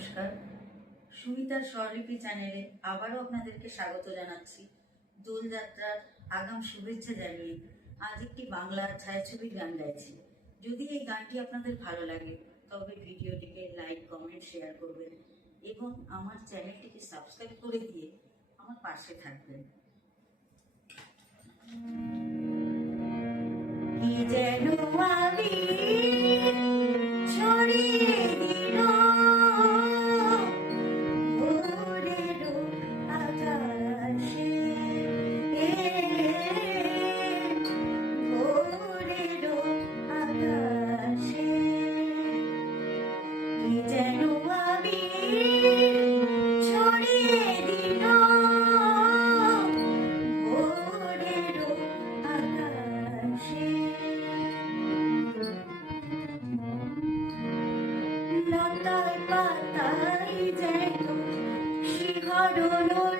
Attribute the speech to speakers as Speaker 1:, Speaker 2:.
Speaker 1: নমস্কার। সুমিতার স্বরলিপি চ্যানেলে আবারও আপনাদেরকে স্বাগত জানাচ্ছি। দোলযাত্রার আগাম শুভেচ্ছা জানিয়ে আজ একটি বাংলা ছায়াছবির গান গাইছি। যদি এই গানটি আপনাদের ভালো লাগে, তবে ভিডিওটিকে লাইক, কমেন্ট, শেয়ার করবেন এবং আমার চ্যানেলটিকে সাবস্ক্রাইব করে দিয়ে আমার পাশে থাকবেন। যেন পাতায় যেন শিহরণ